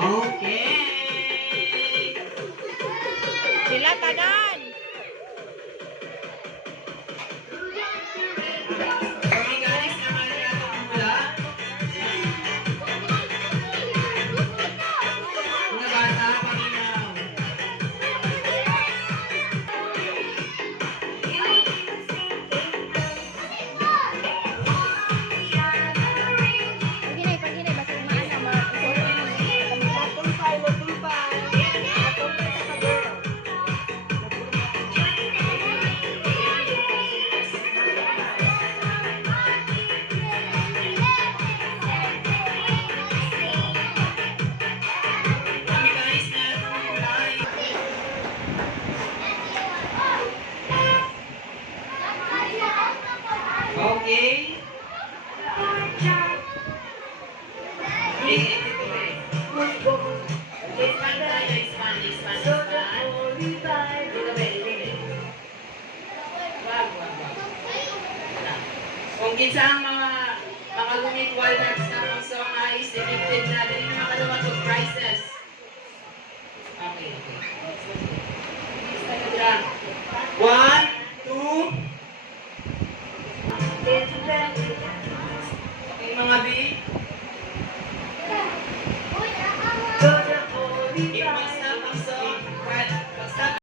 Okay. Sila tanan. Okay guys, naman na itong mula. Mga bata, paminaw. Pag-hinay, basta umaan Okay guys, na itong mula. Okay. Kung kinsa ang mga makalungit walnuts na mga song ay selected na dali na makaluwa to prizes. Okay. One, two. Okay mga B. I-stop ang song. Stop.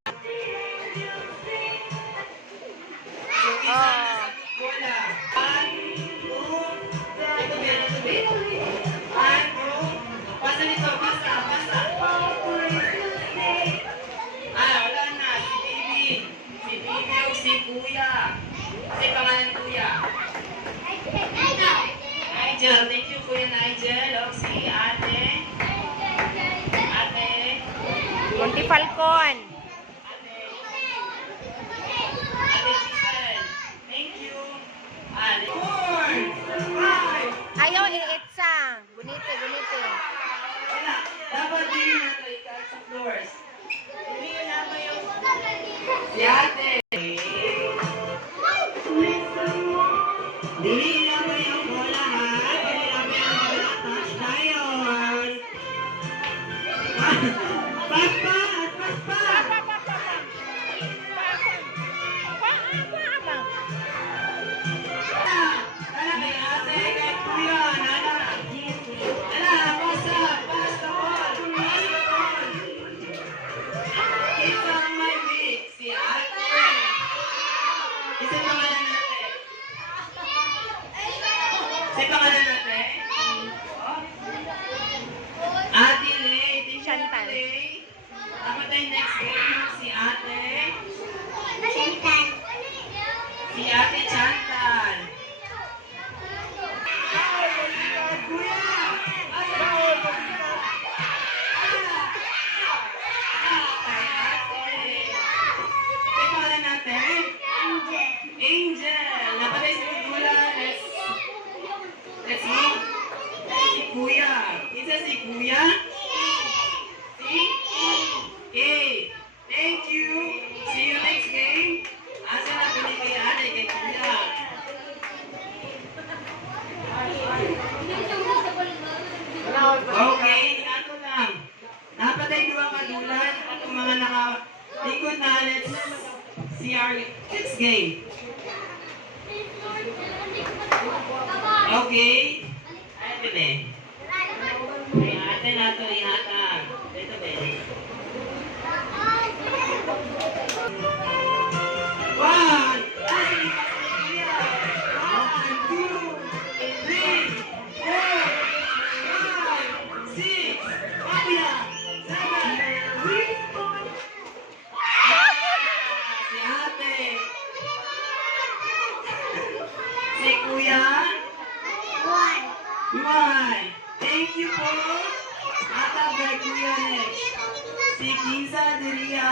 So, kinsa ang nasa bola? One, two. Ito B. One, two. Pasa nito. Pasa. Wala na. Si Bibi o si Kuya. Kasi pangalan Kuya. Nigel. Thank you, Kuya Nigel. O si Ate. Monty Falcon. Ate Giselle. Thank you. Four. Five. Ayaw, i-itsa. Gunite. Wala. Dapat din natin ikat sa floors. Si Ate. Dili lang ba yung bola ha? Dili lang ba yung bola? Touch na yun. Paspas! Dala kay Ate, kay Kuya, Nana. Dala, pasa the ball. Isa ang may big, si Ate. Isa pangalan natin. Isa pangalan natin. Ate Lay, thank you Chantal. Ate Lay. Dapat tayo next game si Ate. Si Ate Chantal. Kuya! Ito pangalan natin? Angel. Napatay si Kudula. Let's go. Si Kuya. Isa si Kuya. Si A. Thank you. See you next game. Asa na pinipayaan ay kay Kuya. Okay, ato lang. Napatay duwang kadulan at ang mga nakalikod na let's see our next game. Okay. Ito be. Ihatan nato, ihatan. Ito be. One, two, three, four, five, six, seven, si Ate. Si Kuya. One. Thank you po. Ata by Kuya next. Si Kinsa Diria.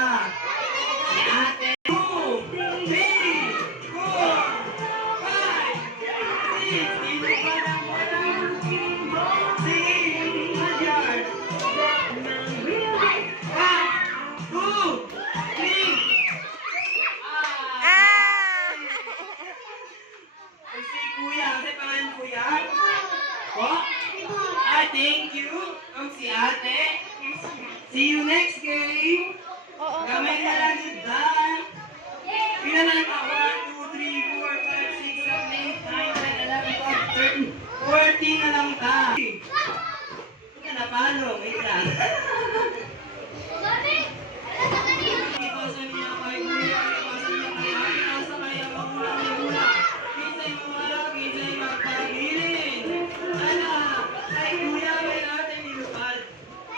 Si Ate. 2, 3, 4, 5, 6. Dito pa lang mo lang. Sige, Madyar. 1, 2, 3. Si Kuya. Kasi pangalan Kuya. Po? Ate. thank you. Ang si ate. See you next game. Oo. Gamay na lang yun da. Pila na lang ka? 1, 2, 3, 4, 5, 6, 7, 8, 9, 10, 11, 12, 13, 14 na lang ta. Hindi ka napalo. Wait lang. Ipasan niya kay kuya, ipasan niya kay ate, nasa kaya magulang ni mula. Pinsay mawala, pinsay magpagilin. Ana, kay kuya, kay ate nilupad.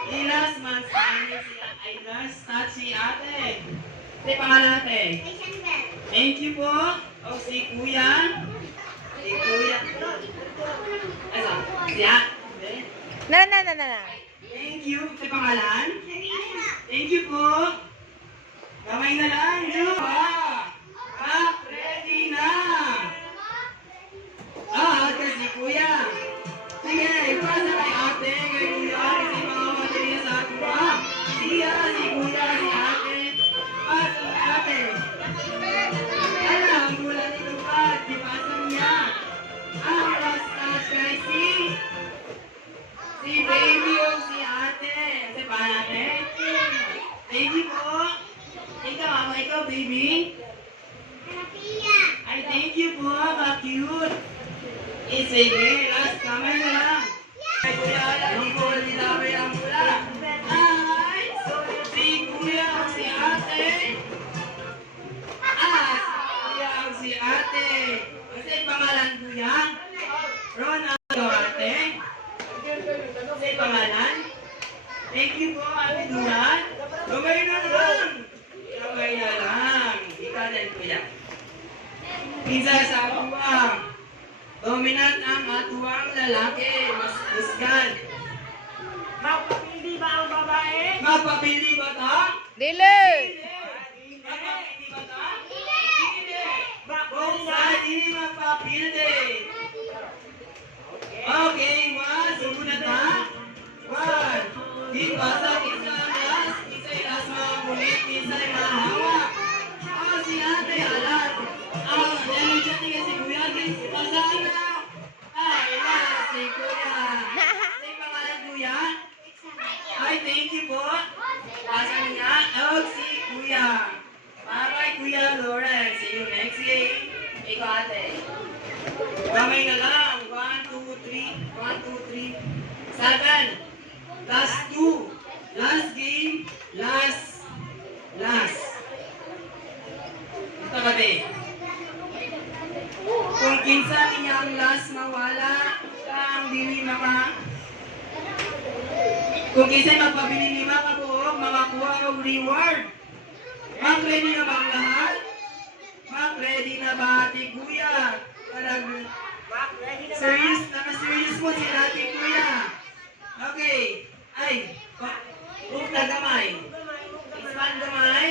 Ilas man sa amin siya, ay last touch si ate. Ito yung pangalan natin. Thank you po. O si kuya. Si kuya. Ano? Siya? Na. Thank you. Ito yung pangalan. Thank you po. Kamay na lang. Ready na. Kasi kuya. Sige, ipasa kay ate, kay kuya, kasi mga materiya sa ato ba? Siya, si kuya, si ate. Pasa kay ate. Ang gula ni Lupad, ipasa niya. Ang last touch kay si baby o si ate. Kasi pa natin? Baby po. Ikaw, baby. Ay, thank you po. Ka-cute. Sige, last kamay na lang. Ay, kuya, hindi ko nilaway ang mula. Ay, si kuya o si ate. Si kuya o si ate. Kasi pangalan kuya? Ronaldo ate. Kasi pangalan? Thank you po, ate Duran. Lumay na lang. Lumay na lang. Ikaw din kuya. Pisa sa atuwang. Dominant ang atuwang lalaki. Mas husgan. Magpapili ba ang babae? Magpapili ba ta? Dili. Magpapili ba ta? Dili. Kung saan hindi magpapili. Okay, one. Sumunod na ta. One. Di basa, isa ang last. Isa yung last mga kulit. Isa yung mahawak. Si ate, alat. Dahil dyan nga si kuya. Pasaan na. Si kuya. Sa pangalan kuya? Ay, thank you po. Pasaan niya. Si kuya. Bye-bye, Kuya Lawrence. See you next game. Ikaw ate. Kamay na lang. 1, 2, 3. 1, 2, 3. 7. Last 2. Last game. Last. Ito kami. Kung kinsa niya ang last mawala, ang dili maka. Kung kinsa magpabili ni maka po, makakuha ang reward. Mag-ready na ba ang lahat? Mag-ready na ba ate kuya? Serious, naka-serious po si ate kuya. Okay. Ay, huwag na gamay. Expand gamay.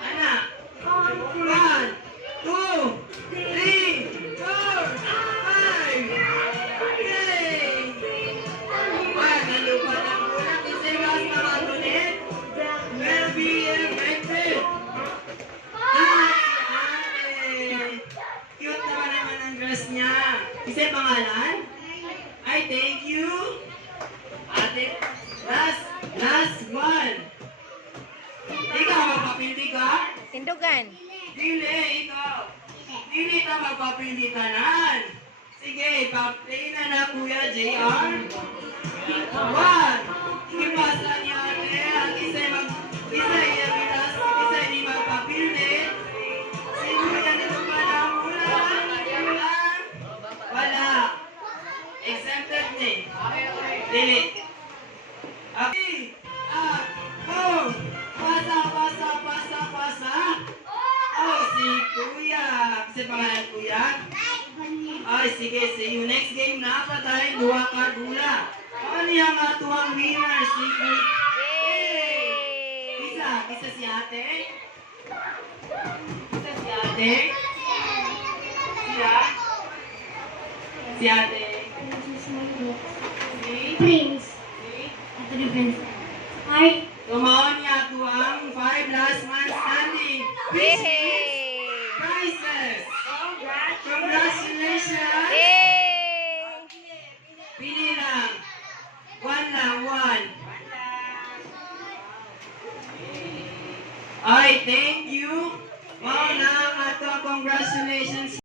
Anak. 1, 2, 3, 4, 5. Yay! Nalupa na muna. Kasi mas mga tulit will be effective. Cute naman ang dress niya. Kasi pangalan? Ay, thank you. Ate, last one. Ikaw, magpapili ka? Tindugan. Dili, ikaw. Dili ka magpapilitanan. Sige, pa-play na Kuya JR. 1. Ipasa niya ate. At isa yung ilas. Isa hindi magpapili. Si Kuya nito pa na mula. Wala. Exempted ni. Dili. Okay. Go. Pasa. Si Kuya. Kasi pangalan Kuya? Ay, sige. See you next game na patay. Dua ka gula. Ano yung atuang winner? Si Kuya. Yay! Isa si ate. Si ate. Si ate. Prince. Ito na Prince. Ay, Tumaon niya atuang 5 last man standing. Yay! Prizes. Congratulations. Yay! Pili lang. Ay, thank you. Mao na ang ato congratulations.